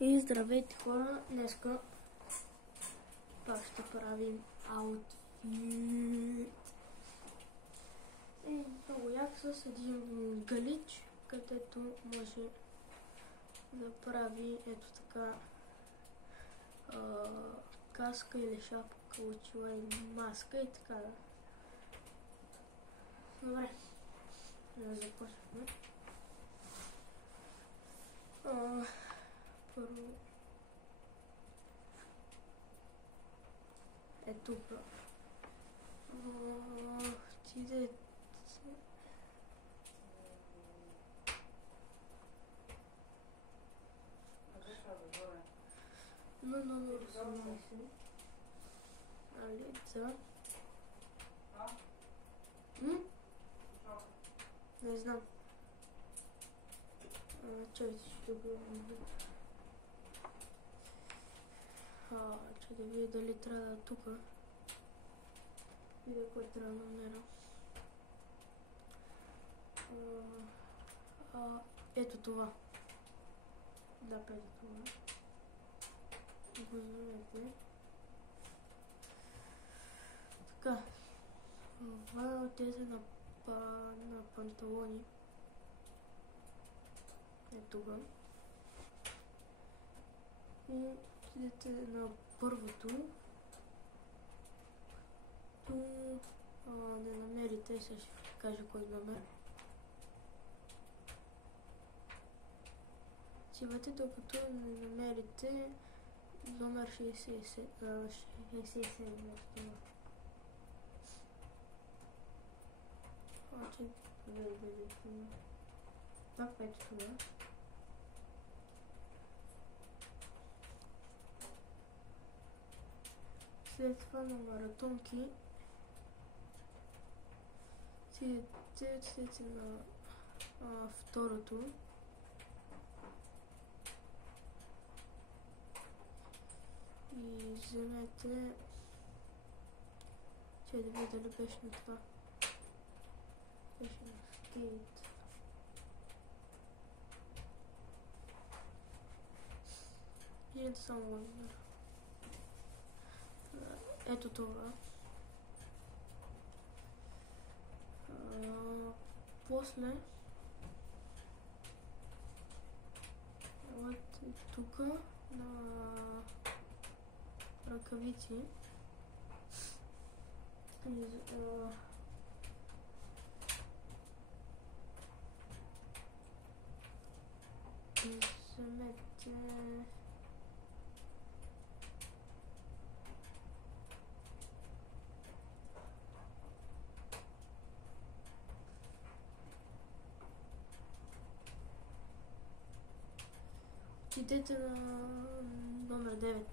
И здравейте хора, днеска пак ще правим аутфит. Много як с един галич, където може да прави ето така каска или шапка, очила и маска и така. Добре, да започваме. Първо е тук. Отиде. На номер 18. Алица. Не знам. Чакайте, ще го видя. Че да видя дали трябва да е тук. Видя кой трябва да намеря. Ето това. Да, ето това. Го знаете. Така. Това отиде на панталони. Ето тук. И отидете на първото. Не намерите, сега ще кажа кой номер. Отивате, докато не намерите номер 67. Так, ето това. След това на маратонки отидете на второто. И вземете, че да видя дали беше на това. Беше на скейт. Идете само номер. Ето това. После тук на ръкавици и вземете отидете на номер 9.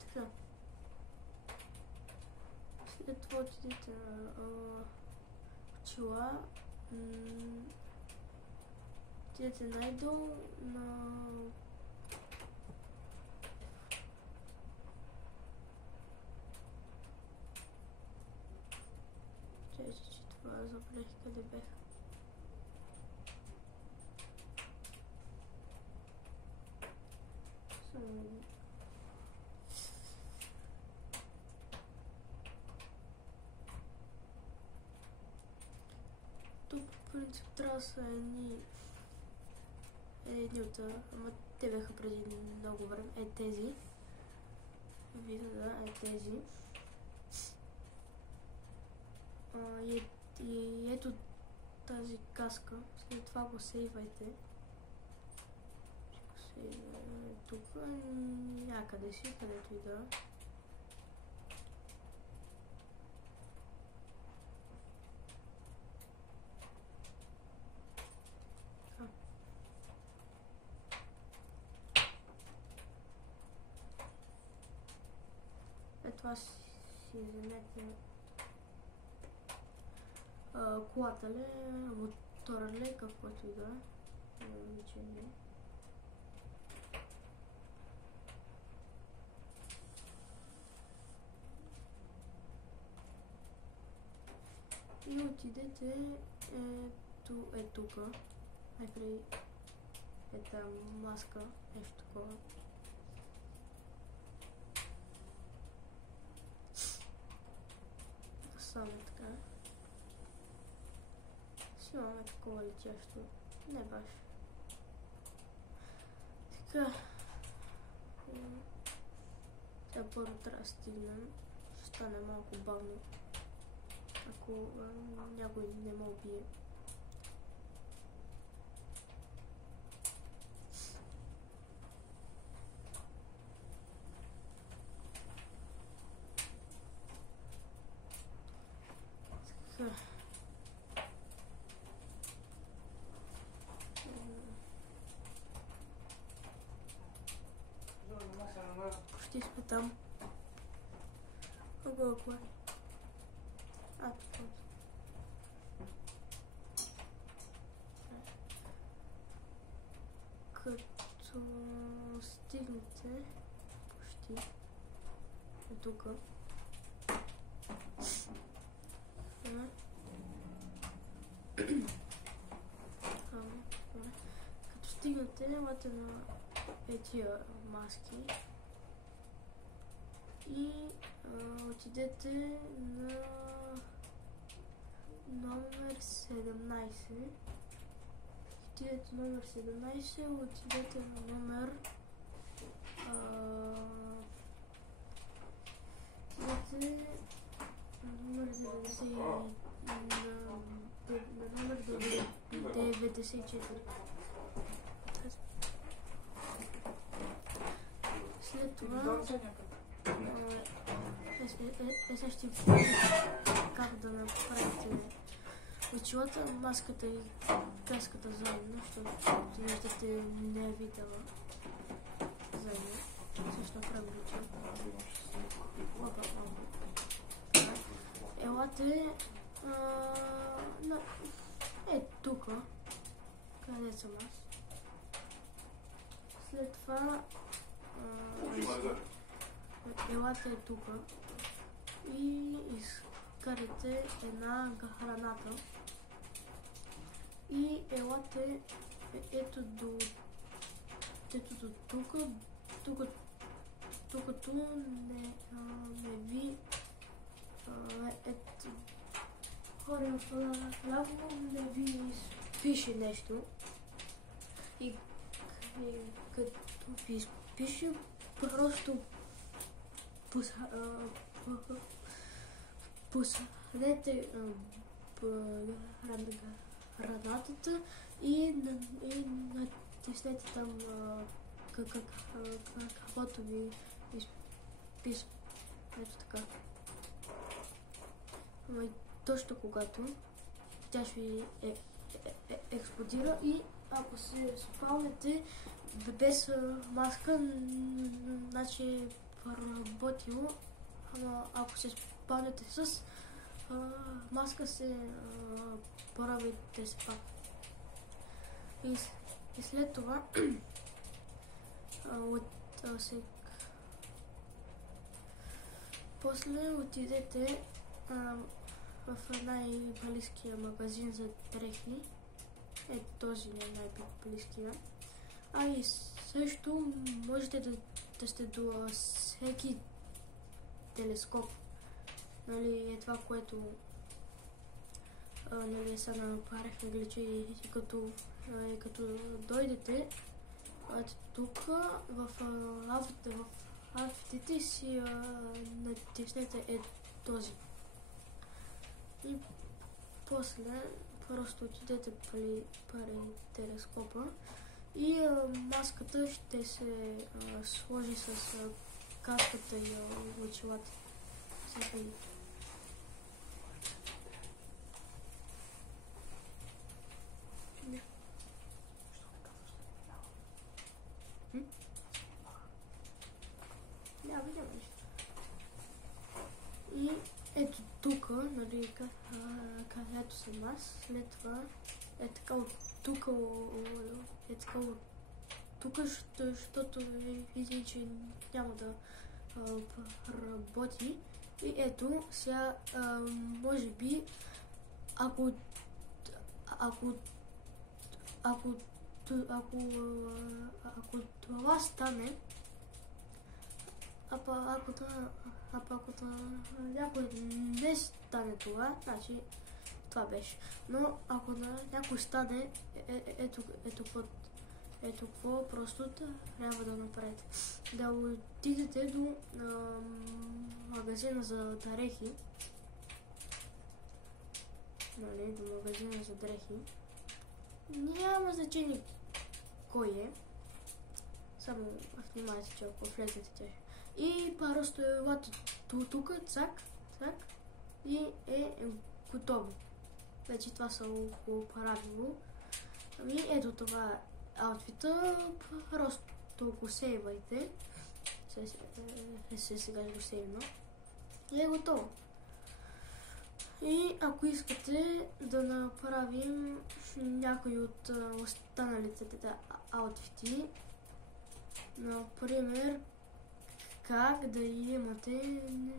Така. След това отидете на очила. Отидете най-долу на че това забравих къде бях. Тук по принцип трябва да са едни от, ама те бяха преди много време. Е тези. Вида, да, е тези. И ето тази каска. След това го сейвайте. Тук някъде си, където и да. Това си вземете колата ли, мотора ли, каквото и да е. И отидете ето тук. Най-преди е тази маска, нещо такова. Само така. Си имаме такова летящо. Не баш. Така. Сега първо трябва да стигнем. Ще стане малко бавно. Ако някой не ме убие. Така. Почти сме там. Ого, тук. Като стигнете почти до тук. Като стигнете, елате на тия маски и отидете на номер 17. Отидете на номер 17, отидете на номер номер 94. След това сега ще как да направите очилата, маската и каската заедно, защото виждате не е видела заедно. Също направим очилата. Елате тук, къде съм аз. След това елате тук и изкарате една граната и елате ето до тук, докато не ви хора ляво не ви пише нещо и като ви пише, просто посадете гранатата и натиснете там каквото ви пише. Ето така. Точно когато тя ще ви експлодира и ако се спалнете без маска, значи работило, ама ако се спалнете с маска, се правите се пак. И след това после отидете в най-близкия магазин за дрехи. Този не е най-близкия. И също можете да сте до всеки телескоп. Нали, е това, което сега направихме глича и като дойдете тук в автите си натиснете този. И после просто отидете при телескопа и маската ще се сложи с каската и очилата. Видям нещо. И ето тук, нали, където съм аз, след това е така от тук, защото види, че няма да работи. И ето, сега, може би, ако ако това стане, ако някой не стане това, значи това беше. Но ако някой стане, ето какво просто трябва да направите. Да отидете до магазина за дрехи. Нали, до магазина за дрехи. Няма значение кой е. Само внимайте, че ако влезете тях. И просто елате тук, цак, и е готово. Вече това са около правило. Ами ето това аутфита, просто го сейвайте. Сега го сейвно. И е готово. И ако искате да направим някои от останалите аутфити, например, как да имате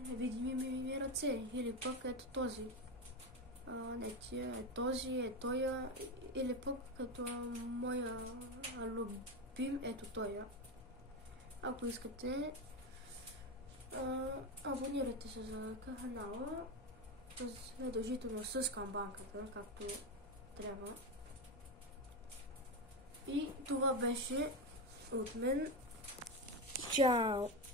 невидими ръце, или пък ето този. Този, тоя, или пък като моя любим, ето тоя. Ако искате, абонирайте се за канала, задължително с камбанката, както трябва. И това беше от мен. Чао!